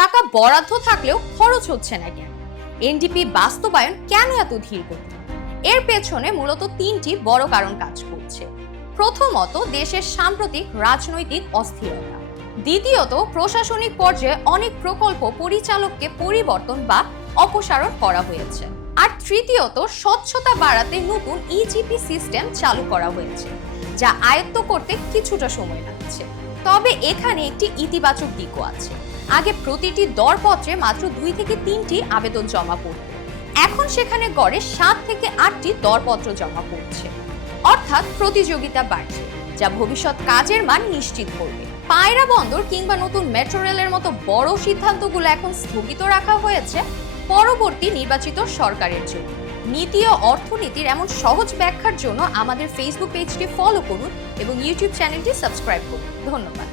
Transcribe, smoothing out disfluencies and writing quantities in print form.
টাকা বরাদ্দ থাকলেও খরচ হচ্ছে না কেন? এনডিপি বাস্তবায়ন কেন এত ধীর গতি? এর পেছনে মূলত তিনটি বড় কারণ কাজ করছে। প্রথমত, দেশের সাম্প্রতিক রাজনৈতিক অস্থিরতা। দ্বিতীয়ত, প্রশাসনিক পর্যায়ে অনেক প্রকল্প পরিচালককে পরিবর্তন বা অপসারণ করা হয়েছে। আর তৃতীয়ত, স্বচ্ছতা বাড়াতে নতুন ইজিপি সিস্টেম চালু করা হয়েছে, যা আয়ত্ত করতে কিছুটা সময় লাগছে। তবে এখানে একটি ইতিবাচক দিকও আছে। আগে প্রতিটি দরপত্রে মাত্র 2 থেকে 3টি আবেদন জমা পড়ত, এখন সেখানে গড়ে 7 থেকে 8টি দরপত্র জমা পড়ছে। অর্থাৎ প্রতিযোগিতা বাড়ছে, যা ভবিষ্যৎ কাজের মান নিশ্চিত করবে। পায়রা বন্দর কিংবা নতুন মেট্রো রেলের মতো বড় সিদ্ধান্তগুলো এখন স্থগিত রাখা হয়েছে পরবর্তী নির্বাচিত সরকারের জন্য। নীতি ও অর্থনীতির এমন সহজ ব্যাখ্যার জন্য আমাদের ফেসবুক পেজটি ফলো করুন এবং ইউটিউব চ্যানেলটি সাবস্ক্রাইব করুন। ধন্যবাদ।